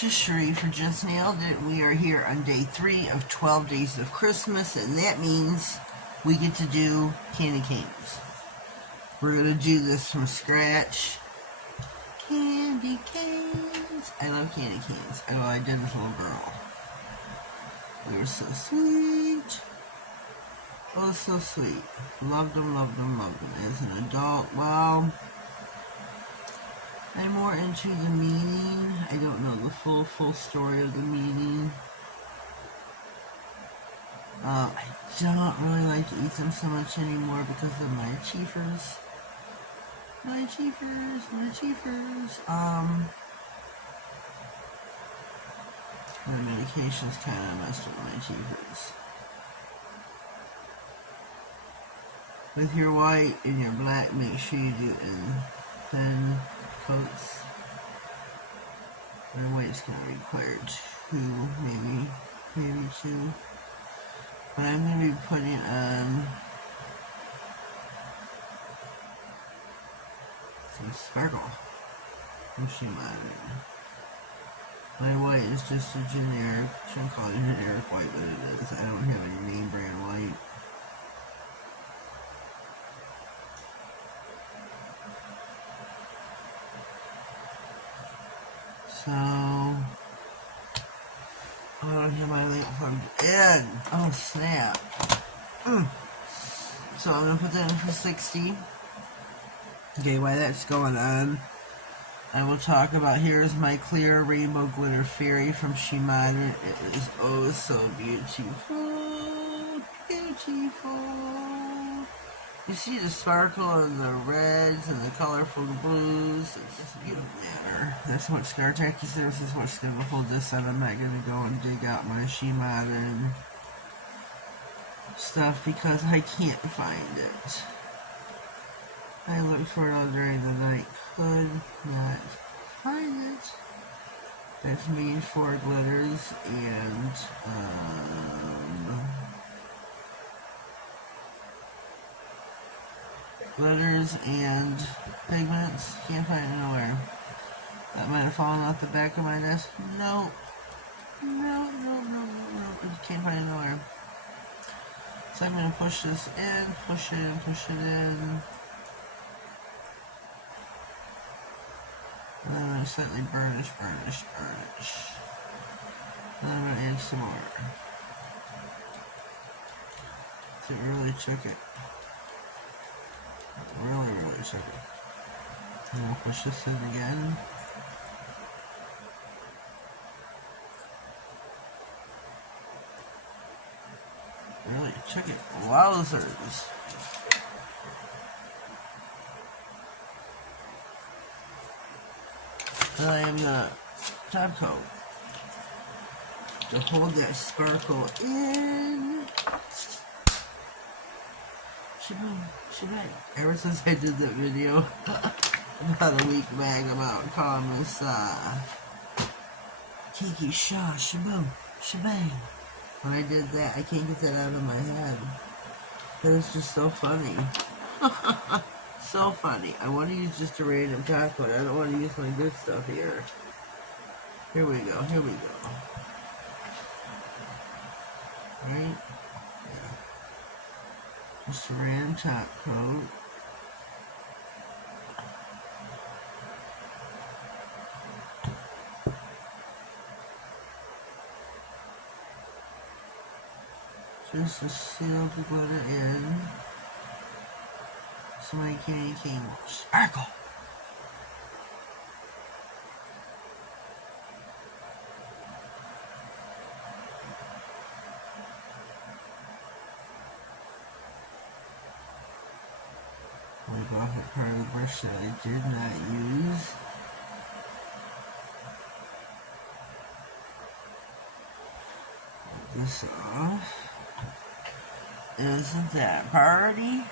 this is Sheree for Just Nailed It. We are here on day 3 of 12 days of Christmas, and that means we get to do candy canes. We're going to do this from scratch. Candy canes. I love candy canes. Oh, I did as a little girl. They were so sweet. Oh, so sweet. Loved them, loved them, loved them. As an adult, well, I'm more into the meaning. I don't know the full story of the meaning. I don't really like to eat them so much anymore because of my achievers. My achievers. My medication's kind of messed with my achievers. With your white and your black, make sure you do it in thin coats. My white's going to require 2, maybe 2. But I'm going to be putting on some sparkle from Kinemaster. My white is just a generic, I shouldn't call it a generic white, but it is. I don't have any name brand white. So, I don't have my link plugged in. Oh, snap. So I'm going to put that in for 60. Okay, while that's going on, I will talk about, here's my clear rainbow glitter fairy from Kinemaster. It is oh so beautiful. You see the sparkle and the reds and the colorful blues. It doesn't matter. That's what scar tacky says. This is what's going to hold this on. I'm not going to go and dig out my Kinemaster and stuff because I can't find it. I looked for it all during the night. Could not find it. That's made for glitters and pigments. Can't find it nowhere. That might have fallen off the back of my desk. No. Can't find it nowhere. So I'm going to push this in, push it in. And then I'm going to slightly burnish. Then I'm going to add some more. So it really took it. Really took it. And I'll push this in again. Really took it. Wowzers. Then I am the top coat to hold that sparkle in. Shabang. Ever since I did that video about a week back about calling this Kiki Shaw, shabang. When I did that, I can't get that out of my head. That was just so funny. So funny. I want to use just a random top coat. I don't want to use my good stuff here. Here we go. Right? Yeah. Just a random top coat. Just to seal the glitter in. So my candy cane will sparkle. Wipe off a part of the brush that I did not use. Wipe this off. Isn't that pretty?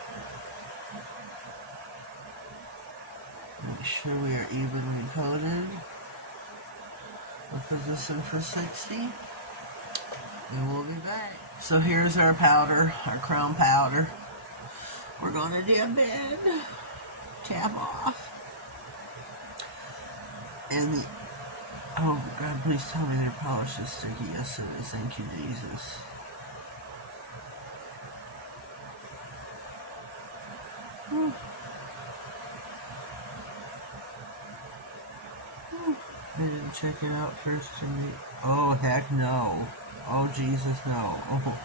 Make sure we are evenly coated. We'll put this in for 60. And we'll be back. So here's our powder, our crown powder. We're going to dip in, tap off. And Oh, God, please tell me their polish is sticky. Yes, it is. Thank you, Jesus. Whew. I didn't check it out first to me. Oh, heck no. Oh, Jesus, no. Oh,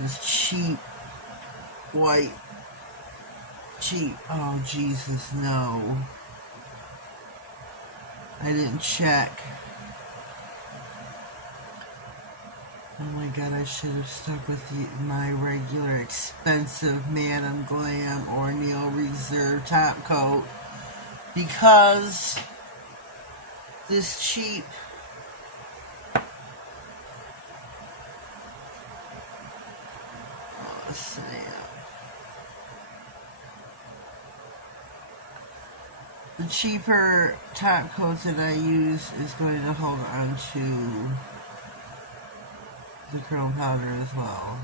this cheap, white, cheap. Oh, Jesus, no. I didn't check. Oh my God, I should have stuck with my regular expensive Madam Glam or Neil Reserve top coat, because this cheap snap. The cheaper top coat that I use is going to hold on to the chrome powder as well.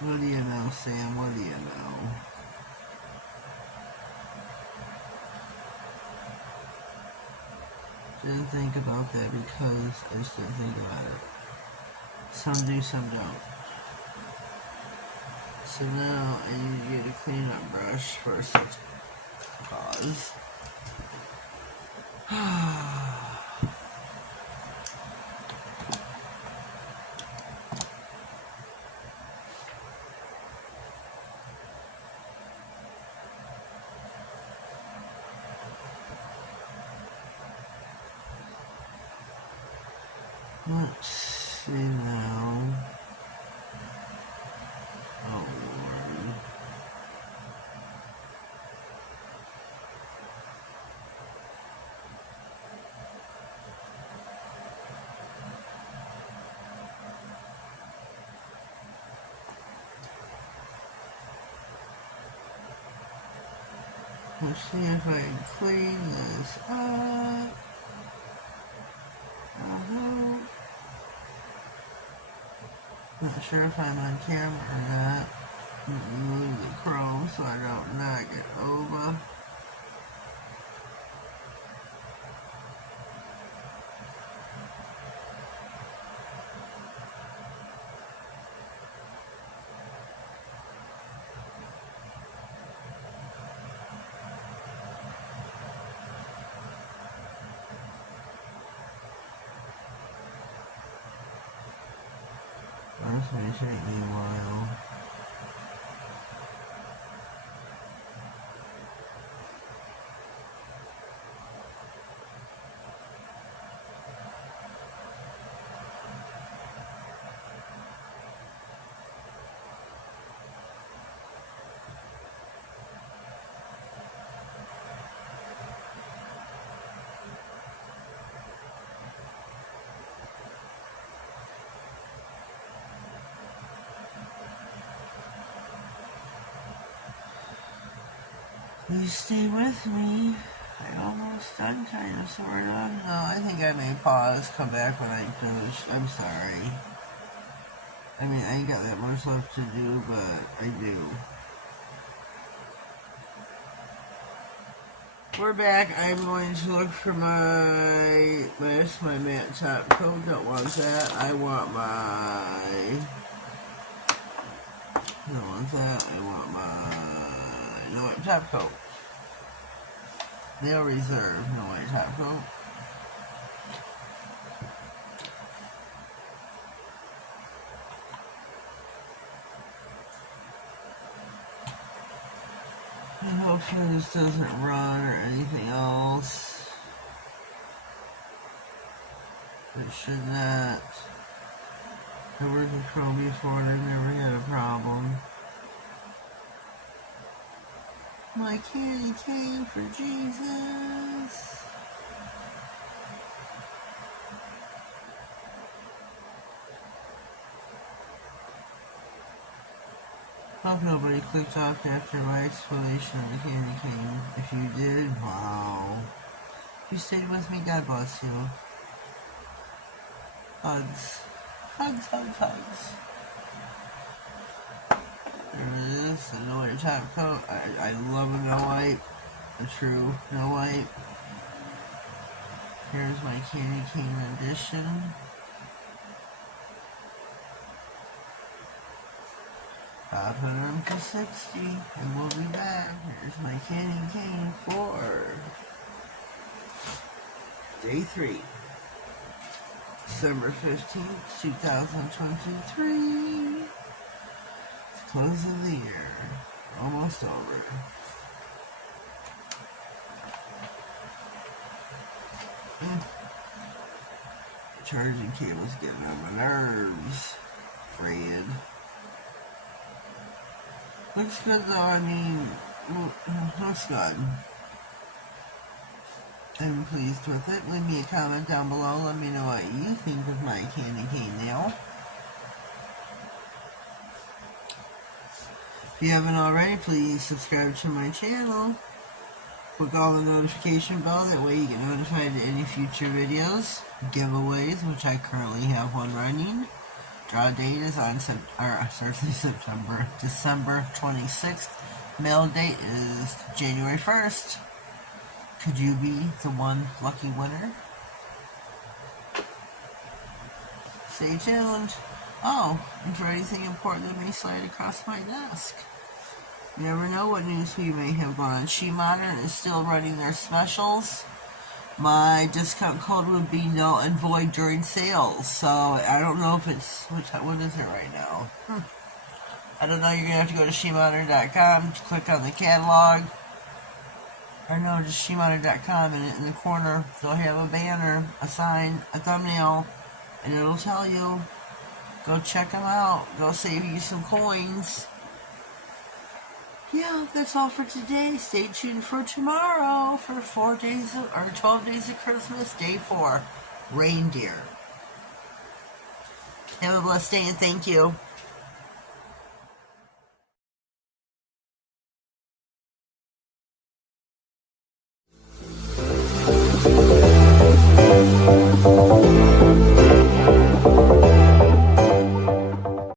What do you know, Sam? What do you know? Didn't think about that because I just didn't think about it. Some do, some don't. So now I need to get a cleanup brush for a second. Pause. Let's see now. Oh Lord. Let's see if I can clean this up. Not sure if I'm on camera or not. Move the chrome so I don't knock it over. This may take me a while. Please stay with me. I almost done, kind of, sort of. No, I think I may pause, come back when I'm finished. I'm sorry. I mean, I ain't got that much left to do, but I do. We're back. I'm going to look for my matte top coat. Don't want that. I want no white top coat. Nail Reserve, no white top coat. And hopefully this doesn't run or anything else. It should not. I worked with chrome before and I've never had a problem. My candy cane for Jesus. Hope nobody clicked off after my explanation of the candy cane. If you did, wow. If you stayed with me, God bless you. Hugs. Hugs, hugs, hugs. There it is, the no wipe top coat. I love a no wipe, a true no wipe. Here's my candy cane edition. $500 to 60, and we'll be back. Here's my candy cane for day 3, December 15th, 2023. Close of the year, almost over. The charging cable's getting on my nerves, Fred. Looks good though, I mean, looks good. I'm pleased with it. Leave me a comment down below. Let me know what you think of my candy cane nail. If you haven't already, please subscribe to my channel. Click on the notification bell, that way you get notified of any future videos, giveaways, which I currently have one running. Draw date is on December 26th. Mail date is January 1st. Could you be the one lucky winner? Stay tuned. Oh, and for anything important that may slide across my desk. You never know what news we may have going on. Makartt is still running their specials. My discount code would be null and void during sales. So I don't know if it's what is it right now? I don't know. You're gonna have to go to Justnailedit.com, click on the catalog. Or no, just Justnailedit.com, and in the corner they'll have a banner, a sign, a thumbnail, and it'll tell you, go check them out, go save you some coins. Yeah, that's all for today. Stay tuned for tomorrow for 12 days of Christmas, day 4, reindeer. Have a blessed day and thank you.